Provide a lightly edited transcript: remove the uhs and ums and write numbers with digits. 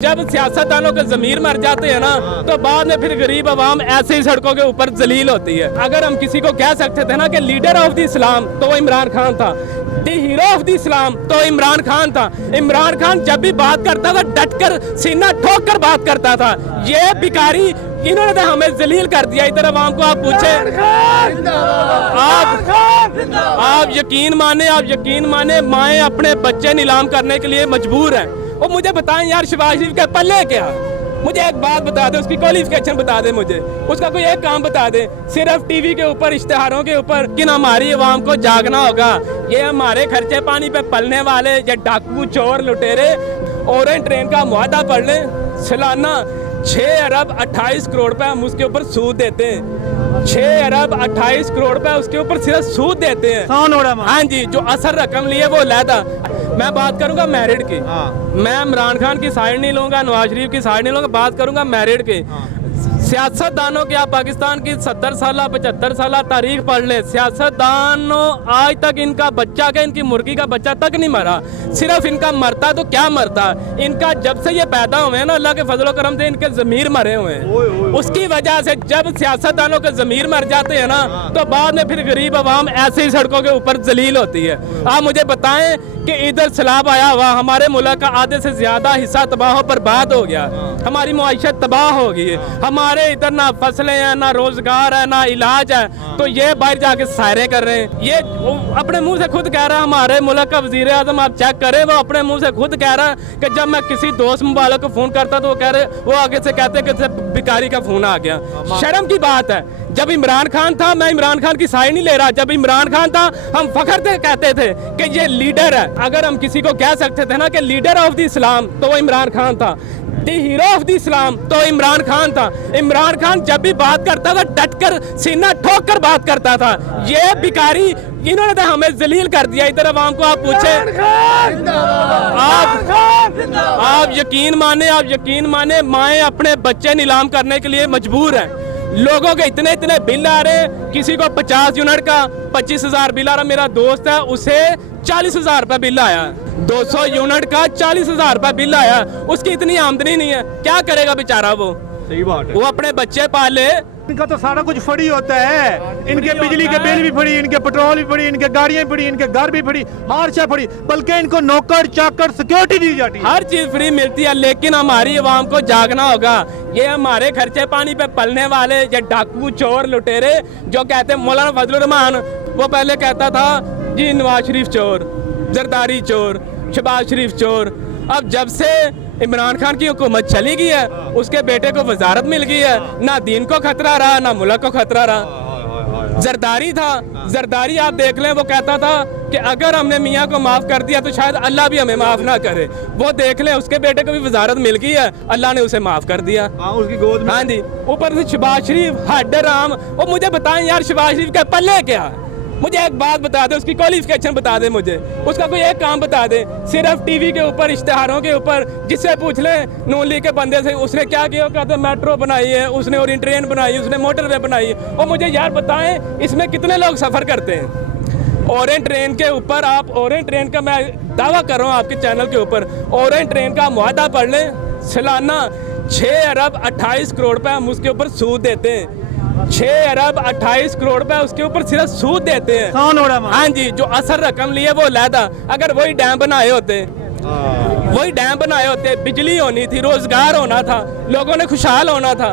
जब सियासतदानों के ज़मीर मर जाते हैं ना तो बाद में फिर गरीब आवाम ऐसे ही सड़कों के ऊपर जलील होती है। अगर हम किसी को कह सकते थे ना कि लीडर ऑफ द इस्लाम तो वो इमरान खान था, द हीरो ऑफ द इस्लाम तो इमरान खान था। इमरान खान जब भी बात करता था डटकर सीना ठोक कर बात करता था। ये भिखारी इन्होंने तो हमें जलील कर दिया। इधर आवाम को आप पूछे, आप यकीन माने माएँ अपने बच्चे नीलाम करने के लिए मजबूर हैं। वो मुझे बताएं यार, शहबाज शरीफ के पल्ले क्या? मुझे एक बात बता दे, उसकी क्वालिफिकेशन बता दे, मुझे उसका कोई एक काम बता दे। सिर्फ टीवी के ऊपर, इश्तेहारों के ऊपर कि हमारी आवाम को जागना होगा। ये हमारे खर्चे पानी पे पलने वाले ये डाकू चोर लुटेरे ओरेंट ट्रेन का मुआहदा पढ़ लें। सालाना 6 अरब 28 करोड़ रुपए हम उसके ऊपर सूद देते हैं। 6 अरब 28 करोड़ रुपए उसके ऊपर सिर्फ सूद देते हैं। हाँ जी, जो असल रकम लिए वो लैदा। मैं बात करूंगा मैरिड की। मैं इमरान खान की साइड नहीं लूंगा, नवाज शरीफ की साइड नहीं लूंगा, बात करूंगा मैरिड की। सियासतदानों की, आप पाकिस्तान की 70 साल 75 साल तारीख पढ़ ले, सियासतदानों आज तक इनका बच्चा का, इनकी मुर्गी का बच्चा तक नहीं मरा। सिर्फ इनका मरता तो क्या मरता, इनका जब से ये पैदा हुए हैं ना, अल्लाह के फजल करम से इनके ज़मीर मरे हुए हैं। उसकी वजह से जब सियासतदानों के ज़मीर मर जाते हैं ना तो बाद में फिर गरीब आवाम ऐसे ही सड़कों के ऊपर जलील होती है। आप मुझे बताएं कि इधर सैलाब आया हुआ, हमारे मुल्क का आधे से ज्यादा हिस्सा तबाह बर्बाद हो गया, हमारी मुआइशत तबाह हो गई है। हमारे इधर ना फसलें हैं, ना रोजगार है, ना इलाज है, तो ये बाहर जाके सायरे कर रहे हैं। ये अपने मुंह से खुद कह रहा है, हमारे मुल्क का वजीर आजम आप चेक करें, वो अपने मुंह से खुद कह रहा है कि जब मैं किसी दोस्त मुबारक को फोन करता तो वो कह रहे, वो आगे से कहते कि भिखारी का फोन आ गया। शर्म की बात है। जब इमरान खान था, मैं इमरान खान की साइड नहीं ले रहा, जब इमरान खान था हम फखर से कहते थे कि ये लीडर है। अगर हम किसी को कह सकते थे ना कि लीडर ऑफ द इस्लाम तो वो इमरान खान था, द हीरो ऑफ द इस्लाम तो इमरान खान था। इमरान खान जब भी बात करता था डटकर सीना ठोक कर बात करता था। ये भिखारी इन्होंने तो हमें जलील कर दिया। इधर आवाम को आप पूछे, आप यकीन माने माएँ अपने बच्चे नीलाम करने के लिए मजबूर हैं। लोगों के इतने बिल आ रहे हैं, किसी को 50 यूनिट का 25,000 बिल आ रहा। मेरा दोस्त है, उसे 40,000 रुपये बिल आया। 200 यूनिट का 40,000 रुपये बिल आया। उसकी इतनी आमदनी नहीं है, क्या करेगा बेचारा वो? सही बात है। वो अपने बच्चे पाले। इनका तो सारा कुछ फ्री होता है। इनके बिजली के बिल भी फ्री, इनके पेट्रोल भी फ्री, इनके गाड़ियां भी फ्री, इनके घर भी फ्री, हर चीज फ्री, बल्कि इनको नौकर चाकर सिक्योरिटी दी जाती है। हर चीज फ्री मिलती है, लेकिन हमारी आवाम को जागना होगा। ये हमारे खर्चे पानी पे पलने वाले ये डाकू चोर लुटेरे जो कहते हैं, मौलाना फजलुर रहमान वो पहले कहता था जी नवाज शरीफ चोर, जरदारी चोर, शहबाज शरीफ चोर। अब जब से इमरान खान की हुकूमत चली गई है, उसके बेटे को वजारत मिल गई है, ना दीन को खतरा रहा, ना मुल्क को खतरा रहा। जरदारी था, जरदारी आप देख लें, वो कहता था कि अगर हमने मियाँ को माफ कर दिया तो शायद अल्लाह भी हमें माफ ना करे। वो देख लें, उसके बेटे को भी वजारत मिल गई है, अल्लाह ने उसे माफ कर दिया। उसकी गोद में। हाँ जी, ऊपर से शहबाज शरीफ हड राम। वो मुझे बताएं यार, शहबाज शरीफ के पल्ले क्या? मुझे एक बात बता दे, उसकी क्वालिफिकेशन बता दे, मुझे उसका कोई एक काम बता दे। सिर्फ टीवी के ऊपर, इश्तेहारों के ऊपर, जिससे पूछ ले नून लीग के बंदे से, उसने क्या किया? कहते मेट्रो बनाई है उसने, और ट्रेन बनाई है उसने, मोटरवे बनाई है। और मुझे यार बताएं इसमें कितने लोग सफ़र करते हैं? ओरेंट ट्रेन के ऊपर, आप ओरेंट ट्रेन का, मैं दावा कर रहा हूँ आपके चैनल के ऊपर, ओरेंट ट्रेन का मुआहदा पढ़ लें। सालाना 6 अरब 28 करोड़ रुपए हम उसके ऊपर सूद देते हैं। 6 अरब 28 करोड़ रुपए उसके ऊपर सिर्फ सूद देते हैं। हाँ जी, जो असल रकम लिए वो लैदा। अगर वही डैम बनाए होते, बिजली होनी थी, रोजगार होना था, लोगों ने खुशहाल होना था।